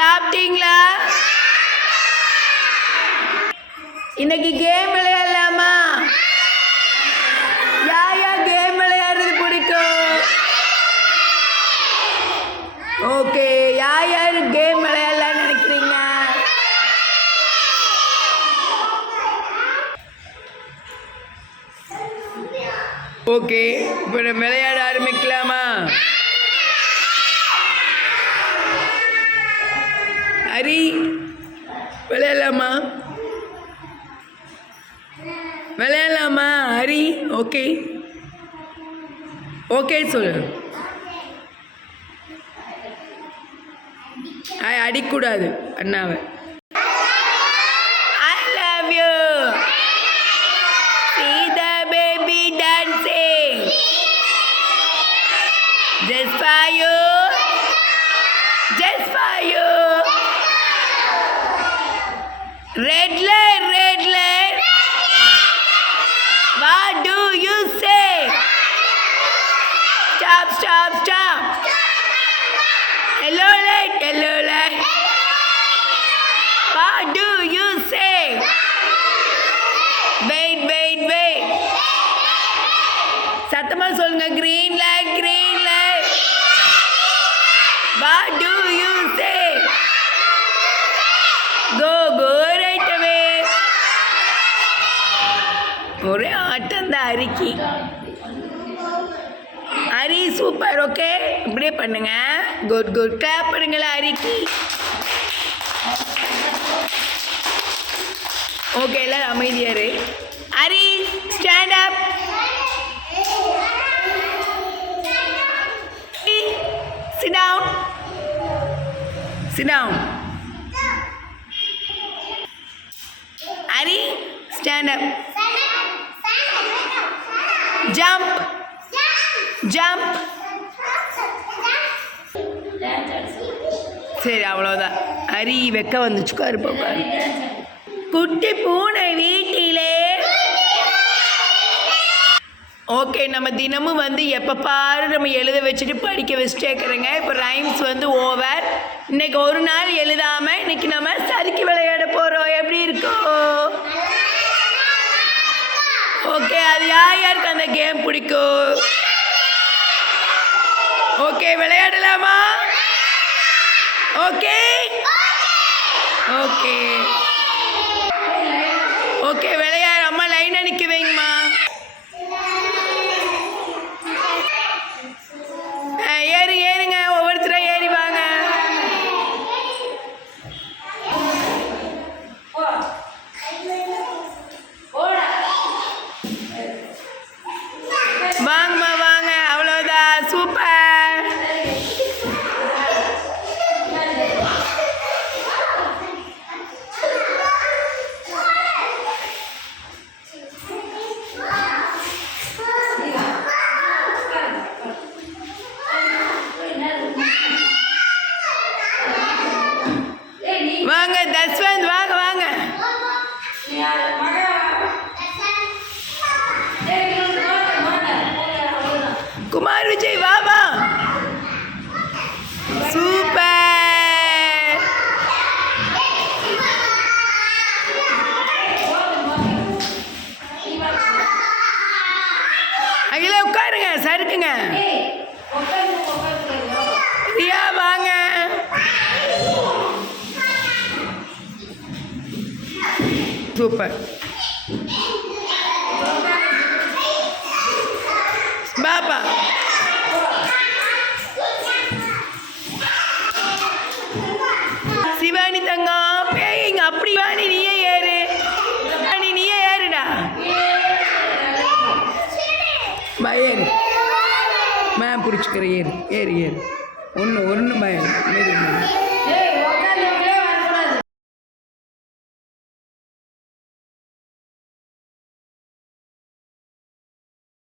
சாப்பிட்டீங்களா? இன்னைக்கு கேம் விளையாடலாமா? யார் கேம் விளையாடுறது பிடிக்கும்? ஓகே, யார் கேம் விளையாடலாம்னு நினைக்கிறீங்க? ஓகே, இப்போ நம்ம விளையாட ஆரம்பிக்கலாமா? ஹரி, விளையாடலாமா? விளையாடலாமா ஹரி? ஓகே ஓகே சொல்லு. அடிக்கூடாது அண்ணாவை. I love you. See the baby dancing. Just for you. Just for you. Red light, red light. What do you say? Stop, stop, stop. Yellow light, yellow light. What do you say? Wait, wait, wait. சத்தமா சொல்லுங்க. Green light, green light. What do you say? Go, go right away. ஒரே ஆட்டம் தான் அரிக்கி. Hari super. Okay, இப்படியே பண்ணுங்க. Good good. Clap பண்ணுங்களா ஹரிக்கு? Okay, எல்லாம் அமைதியாரு. Hari stand up. Sit down. Sit down. Hari, stand up. Jump. Jump. சரி, அவ்வளோதான். ஹரி வெக்க வந்துச்சு. பாப்பா. குட்டி பூனை வீட்டிலே. ஓகே, நம்ம தினமும் எப்போ பாரு நம்ம எழுத வச்சுட்டு படிக்க வச்சுட்டே இருக்கிறேங்க. இப்போ ரைம்ஸ் ஓவர். இன்னைக்கு ஒரு நாள் எழுதாமல் இன்னைக்கு நம்ம சறுக்கி விளையாட போகிறோம். எப்படி இருக்கும்? ஓகே, அது யாருக்கு அந்த கேம் பிடிக்கும்? ஓகே, விளையாடலாமா? ஓகே ஓகே ஓகே, விளையாட. அம்மா லைனாக நிற்க வைங்கம்மா. ஏறி ஏறுங்க, ஒவ்வொருத்தராக ஏறி வாங்க. வாங்கம்மா வாங்க. அவ்வளோதான். சூப்பர். வாங்க தஸ்வந்த், வாங்க வாங்க. குமார் விஜய், வா வா. சூப்பர். அகில உட்காருங்க, சறுக்குங்க. ரியா வாங்க. சூப்பர். பாப்பா சிவானி தங்கம் பேய்ங்க. அப்படி வாணி, நீயே ஏறு. நீயே ஏறுடா. ஏறு. மேம் பிடிச்சிக்கிற. ஏறு ஏறு ஏறு. ஒன்று பயம்.